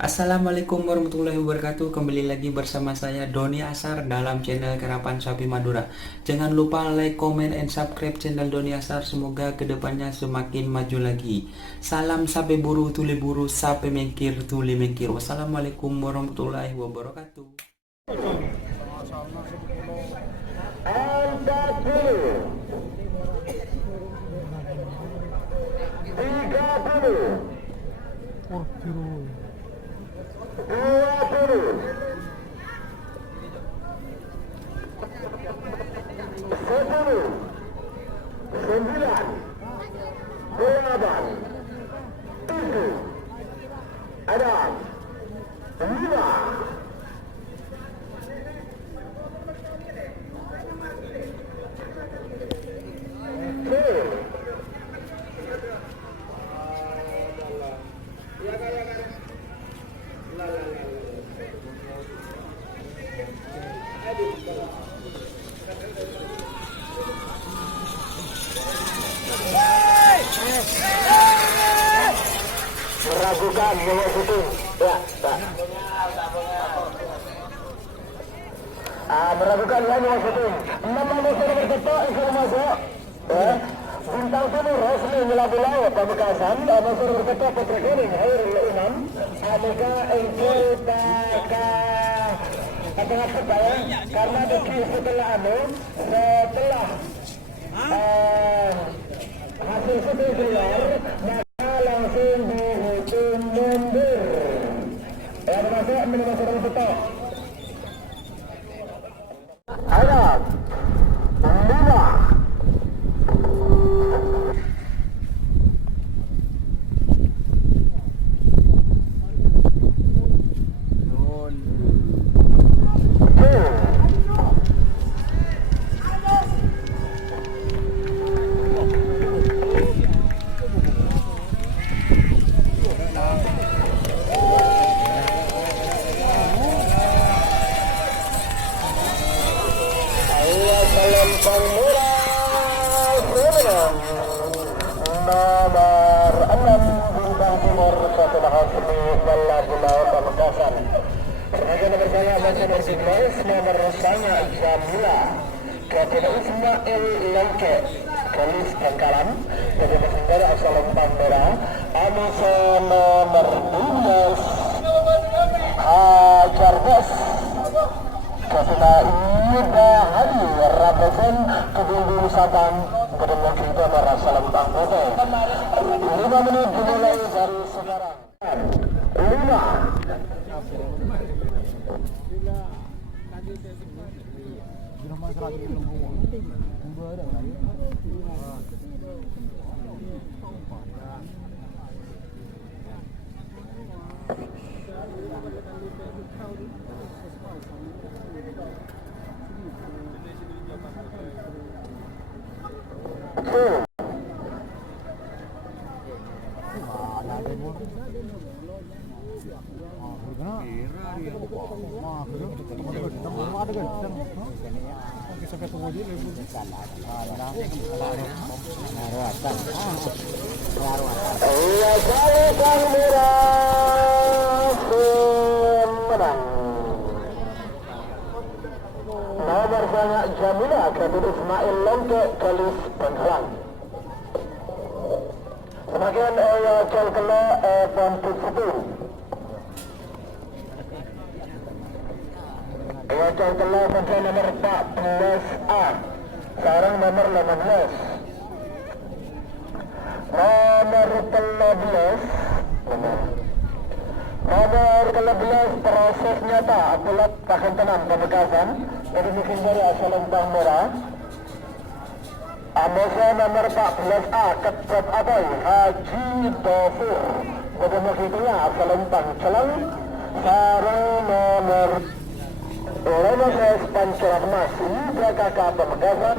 Assalamualaikum warahmatullahi wabarakatuh. Kembali lagi bersama saya Doni Asar dalam channel Karapan Sapi Madura. Jangan lupa like, comment, and subscribe channel Doni Asar. Semoga kedepannya semakin maju lagi. Salam sapi buru tuli buru, sapi mengkir tuli mengkir. Wassalamualaikum warahmatullahi wabarakatuh. Angkat dulu 30 20 10 9 8 7 6 5 meragukan bawa syuting ya Pak. Meragukan ya bawa syuting 6 musuh berketok informasi Bintang Timur resmi Pulau Pamekasan musuh berketok Putra Kuning Hairul Imam Amega Engkau tengah kepala karena setelah hasil syuting keluar langsung dihukum mundur. Termasuk minum sudah betul. Ayo, 5. Pemenang nomor 6 Bintang Timur Kota Karesidenan Pamekasan. Kemudian bersama nomor 11 nomor Rangka Dragula Kota Ismail Lengke Kalis Tangkalan dari Menangkan asal Madura. Amasa nomor 12 Hajardas Kota berhadiah represent kedua Sabang Pemenang kita merasa lembang kota 5 menit dimulai dari sekarang 5 nomor banyak Jamila Kabir Ismail Lengke Kalis Tangkalan. Sebagian calkela Pontus Setu calkela Pontus nomor 14A sekarang nomor 15 nomor 13 proses nyata Akulat Tahan Tenang Pamekasan dari mungkin dari asal Bang Merah. Amasa nomor 14A Ketat Abai Haji Dofur dari mungkinnya asal Bang Celang. Sarang nomor 15 Pancoran Mas BKK Pamekasan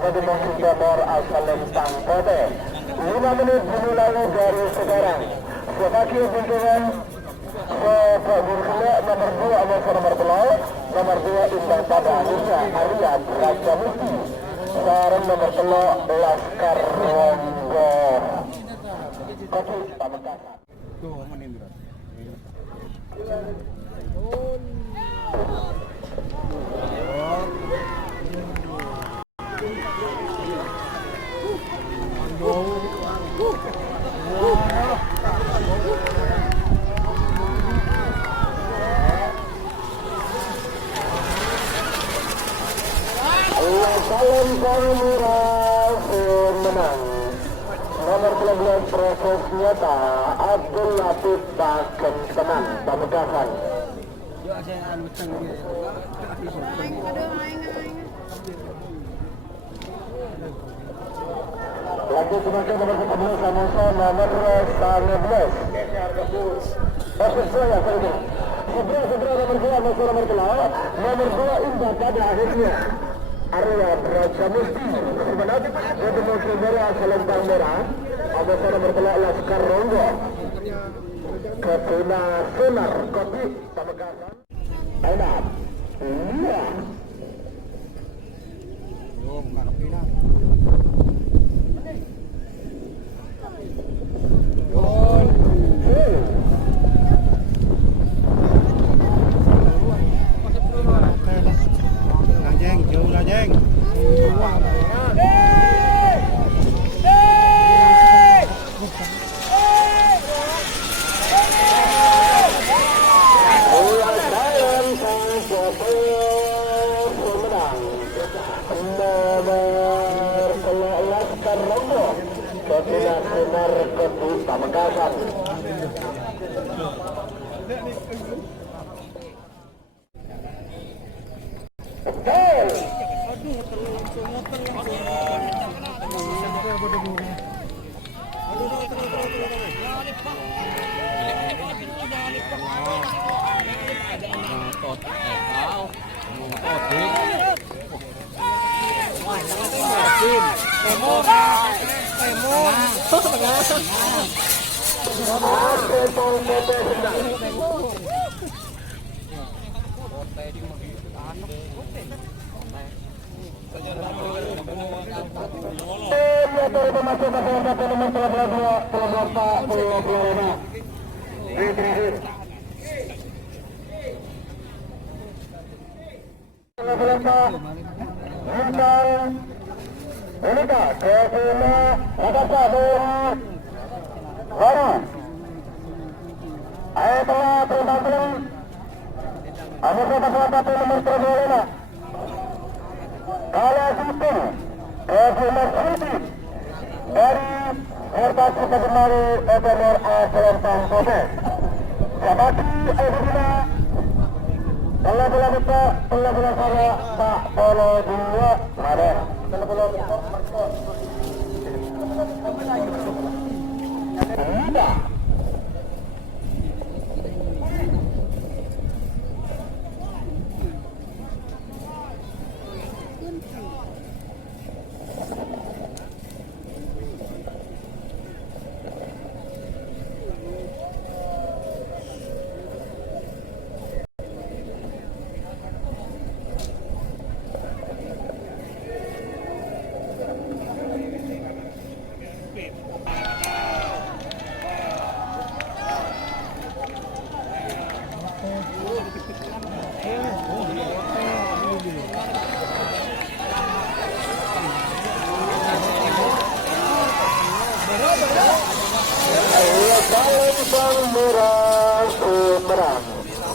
dari mungkin nomor asal Bang Kote. 5 menit dimulai dari sekarang. Sebagai bintungan Berhadiah nomor 2 Amasa nomor Pulau nomor 2 Indah pada akhirnya Arya Raja Musti. Sarang nomor 3 Laskar Rondo Kota Pamekasan. Salam Samudera Pemenang. Nomor 12 proses nyata Abdul Latif Bagian Teman Pamekasan. Lanjut sebagai nomor 10 sama-sama nomor 19. Proses saya saja. Segera nomor 2 masuk nomor 8. Nomor 2 indah pada akhirnya. Arya Raja Musti sebenarnya Geng Motor Kw Selor Baru ada nomor 11 Karonggo Ketina Sonar Kopi Pamekasan enak iya Pamekasan.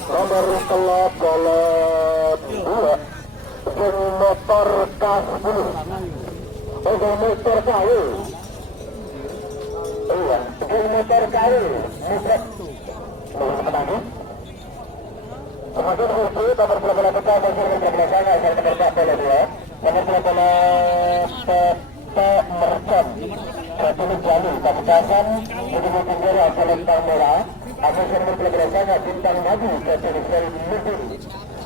Nomor kelab golongan 2 Geng Motor Kw Geng Motor Kw iya Geng Motor Kw Menang kemudian nomor 2 nomor 11 kita masih berbelasanya saya nomor 4 bola 2 nomor 12 Pemenang Ketua Jali Pamekasan Bintang Timur Selor Baru ada nomor berbelasanya Bintang Maju Ketua Minggu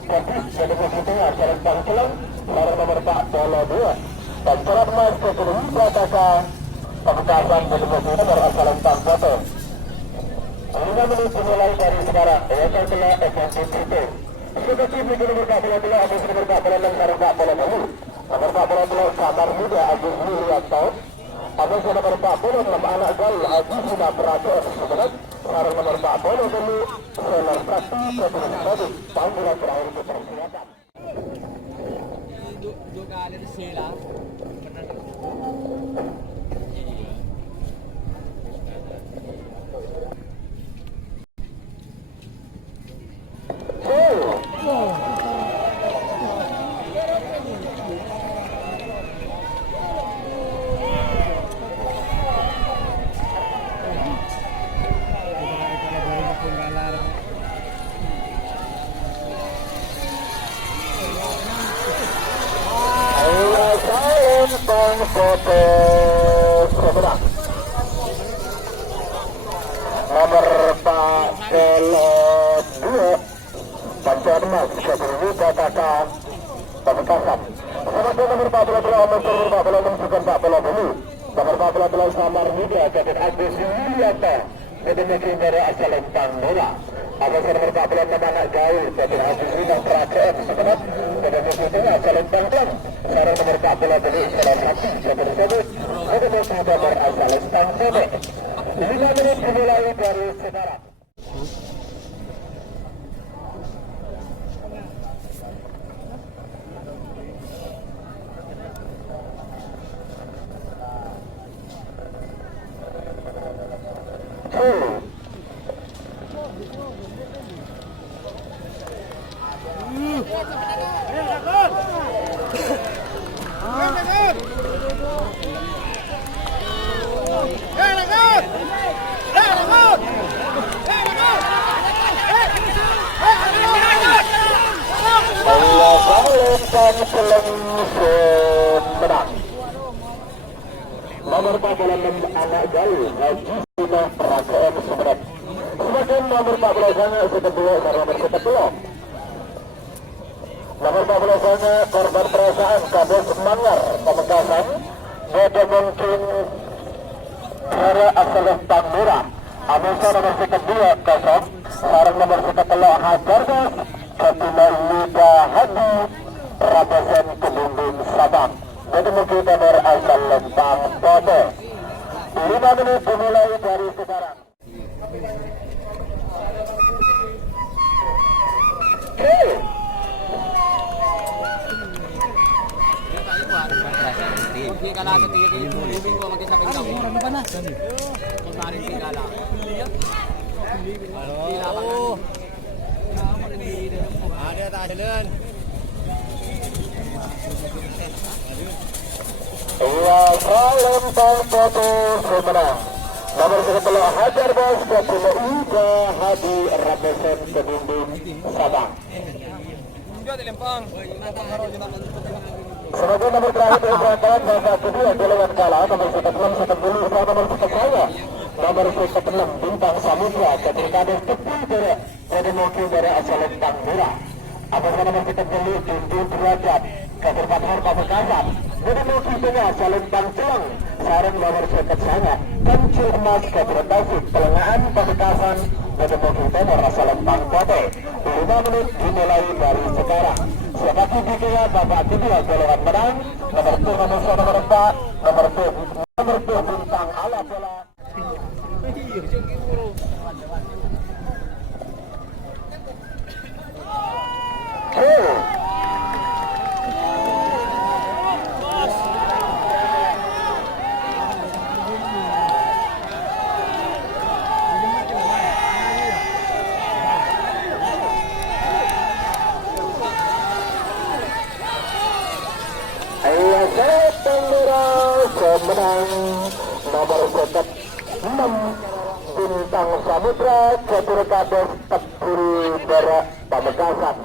Babak jadi posisinya Selor Baru nomor 4 bola 2 dan Selor Mas Ketua Pamekasan Pamekasan jadi posisinya nomor Selor Baru. Hingga menit dimulai dari sekarang saya telah efektif sudah tim di nomor 4 bola ada nomor 4 bola 6 nomor 4 bola 2 nomor 4 bola Sabar Muda Agus Wirianto ada nomor 4 bola 6 anak gol Agus Sudah Beratur sebenarnya sarang nomor 40 dulu Selor Baru panggilan terakhir untuk persiapan. Dua kali itu sila. Foto Pemenang nomor 42 bantuan emas Syafri Kota Pamekasan. Sementara nomor 42 bukan 40 dulu. Nomor 42 Samar Muda Kapten Agus Yulianto Kedemiki dari asal Tanggal. Atas nomor 46 anak gaul Kapten Agus Yulianto Kerajaan sebenarnya Kedemiki dari asal Tanggal. Sarang nomor 40 dulu Selor Baru tersebut Kedemiki nomor asal Tanggal. 5 menit dimulai dari sekarang. Menang. Nomor 46 anak gaul Haji Sina Perasaan Semerat. Semakin nomor 14 sangat kedua nomor 10. Nomor 14 sangat korban perasaan Kades Mangar Pamekasan. Ada mungkin dari asal Pandura. Amesa nomor 2 kosong. Sarang nomor 10 Hajar Bos. Ketua Liga Hadi Rapasan Kebumbung Sabang. Jadi mungkin nomor asal Lempang Pote. 5 menit dimulai dari sekarang. Ini kalah ketiga ini minggu pakai sampai kau. Orang depan lah. Kemarin kalah. Halo. Ada tak jalan? Lempang Pote Pemenang. Nomor 10 Hajar Bos Ketua Liga Hadi Rapasan Kebumbung Sabang. Lempang. Sebagai nomor terakhir dari rangkaian masa kedua golongan kalah nomor 16 dulu nomor 10 nomor 16 Bintang Samudera ketika tepung dari mungkin dari asal Dragula. Atas nomor 10 Junjung Derajat Kabupaten Pamekasan. Jadi mungkin dari asal Bangcelang sarang nomor 11 Kancil Emas Kabupaten Pelengahan Pamekasan. Jadi mungkin nomor asal Bangkote. 5 menit dimulai dari sekarang. Sebagai dikira babak kedua golongan menang nomor 2 nomor 4 nomor 2 bintang ala bola. Pemenang nomor 6 Bintang Samudera Jawa Timur Pamekasan.